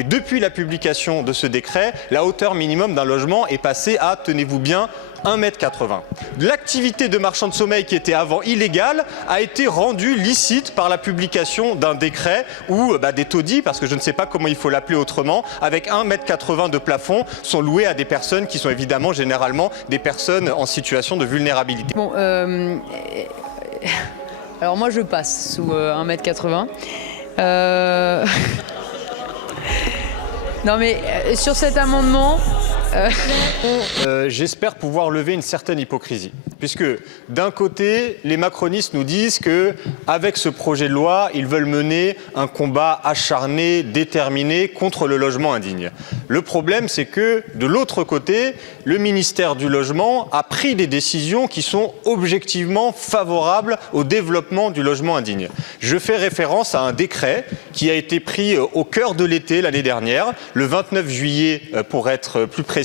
Et depuis la publication de ce décret, la hauteur minimum d'un logement est passée à, tenez-vous bien, 1,80 m. L'activité de marchand de sommeil qui était avant illégale a été rendue licite par la publication d'un décret où des taudis, parce que je ne sais pas comment il faut l'appeler autrement, avec 1,80 m de plafond, sont loués à des personnes qui sont évidemment généralement des personnes en situation de vulnérabilité. Bon, alors moi je passe sous 1,80 m. Non mais sur cet amendement... J'espère pouvoir lever une certaine hypocrisie, puisque d'un côté, les macronistes nous disent que, avec ce projet de loi, ils veulent mener un combat acharné, déterminé contre le logement indigne. Le problème, c'est que, de l'autre côté, le ministère du Logement a pris des décisions qui sont objectivement favorables au développement du logement indigne. Je fais référence à un décret qui a été pris au cœur de l'été l'année dernière, le 29 juillet pour être plus précis,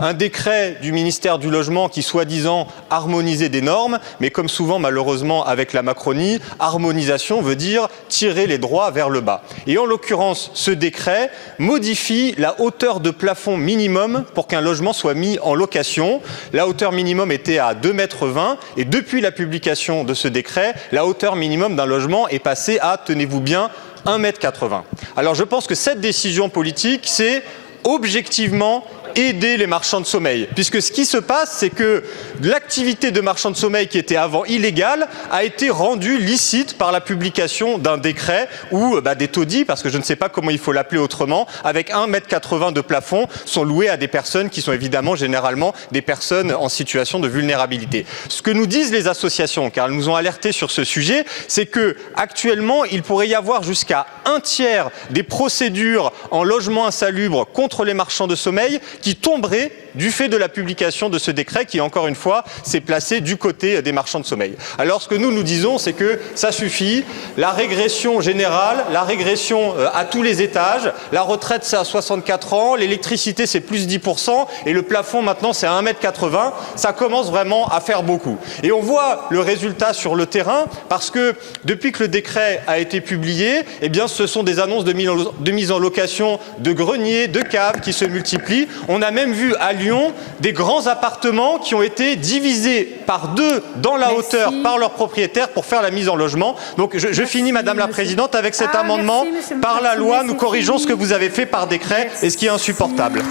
un décret du ministère du Logement qui, soi-disant, harmonisait des normes, mais comme souvent, malheureusement, avec la Macronie, harmonisation veut dire tirer les droits vers le bas. Et en l'occurrence, ce décret modifie la hauteur de plafond minimum pour qu'un logement soit mis en location. La hauteur minimum était à 2,20 m et depuis la publication de ce décret, la hauteur minimum d'un logement est passée à, tenez-vous bien, 1,80 m. Alors je pense que cette décision politique, c'est objectivement aider les marchands de sommeil, puisque ce qui se passe, c'est que l'activité de marchand de sommeil qui était avant illégale a été rendue licite par la publication d'un décret où des taudis, parce que je ne sais pas comment il faut l'appeler autrement, avec 1,80 m de plafond, sont loués à des personnes qui sont évidemment généralement des personnes en situation de vulnérabilité. Ce que nous disent les associations, car elles nous ont alertés sur ce sujet, c'est que actuellement, il pourrait y avoir jusqu'à 1/3 des procédures en logement insalubre contre les marchands de sommeil qui tomberait du fait de la publication de ce décret qui, encore une fois, s'est placé du côté des marchands de sommeil. Alors ce que nous disons, c'est que ça suffit, la régression générale, la régression à tous les étages, la retraite c'est à 64 ans, l'électricité c'est plus 10% et le plafond maintenant c'est à 1,80 m, ça commence vraiment à faire beaucoup. Et on voit le résultat sur le terrain parce que depuis que le décret a été publié, eh bien ce sont des annonces de mise en location de greniers, de caves qui se multiplient. On a même vu à Lyon des grands appartements qui ont été divisés par 2 dans la hauteur par leurs propriétaires pour faire la mise en logement. Donc je finis, Madame la Présidente, avec cet amendement. Par la loi, nous corrigeons ce que vous avez fait par décret et ce qui est insupportable.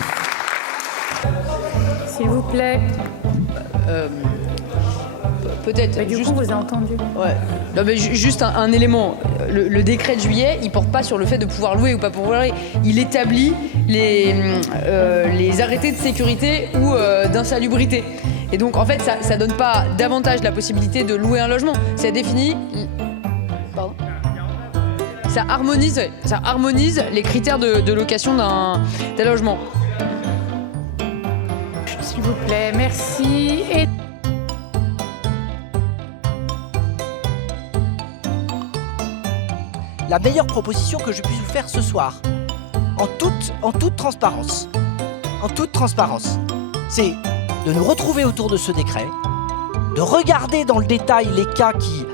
S'il vous plaît. Peut-être. Du coup, vous avez entendu. Ouais. Non, mais juste un élément. Le décret de juillet, il porte pas sur le fait de pouvoir louer ou pas pouvoir louer. Il établit les arrêtés de sécurité ou d'insalubrité. Et donc, en fait, ça donne pas davantage la possibilité de louer un logement. Ça définit... Pardon. Ça harmonise les critères de location d'un logement. S'il vous plaît, merci. La meilleure proposition que je puisse vous faire ce soir, en toute transparence, c'est de nous retrouver autour de ce décret, de regarder dans le détail les cas qui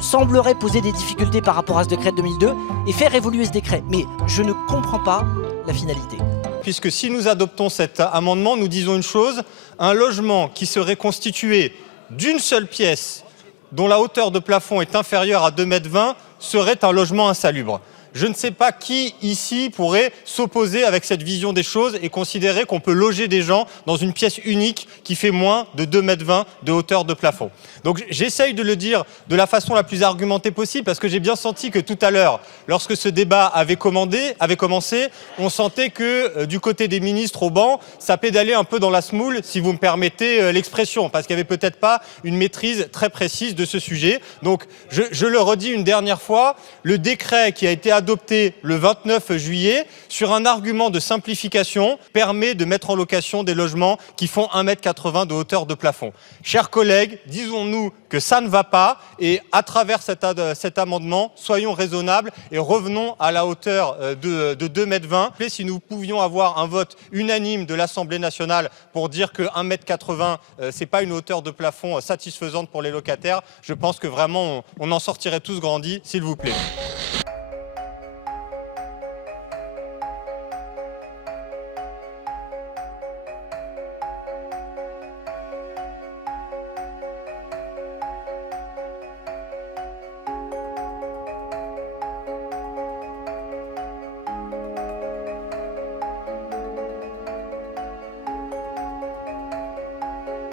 sembleraient poser des difficultés par rapport à ce décret de 2002 et faire évoluer ce décret. Mais je ne comprends pas la finalité. Puisque si nous adoptons cet amendement, nous disons une chose, un logement qui serait constitué d'une seule pièce, dont la hauteur de plafond est inférieure à 2,20 m, serait un logement insalubre. Je ne sais pas qui, ici, pourrait s'opposer avec cette vision des choses et considérer qu'on peut loger des gens dans une pièce unique qui fait moins de 2,20 m de hauteur de plafond. Donc j'essaye de le dire de la façon la plus argumentée possible parce que j'ai bien senti que tout à l'heure, lorsque ce débat avait commencé, on sentait que du côté des ministres au banc, ça pédalait un peu dans la semoule, si vous me permettez l'expression, parce qu'il n'y avait peut-être pas une maîtrise très précise de ce sujet. Donc je le redis une dernière fois, le décret qui a été adopté le 29 juillet sur un argument de simplification permet de mettre en location des logements qui font 1,80 m de hauteur de plafond. Chers collègues, disons-nous que ça ne va pas et à travers cet amendement, soyons raisonnables et revenons à la hauteur de 2,20 m. Si nous pouvions avoir un vote unanime de l'Assemblée nationale pour dire que 1,80 m, ce n'est pas une hauteur de plafond satisfaisante pour les locataires, je pense que vraiment on en sortirait tous grandis, s'il vous plaît.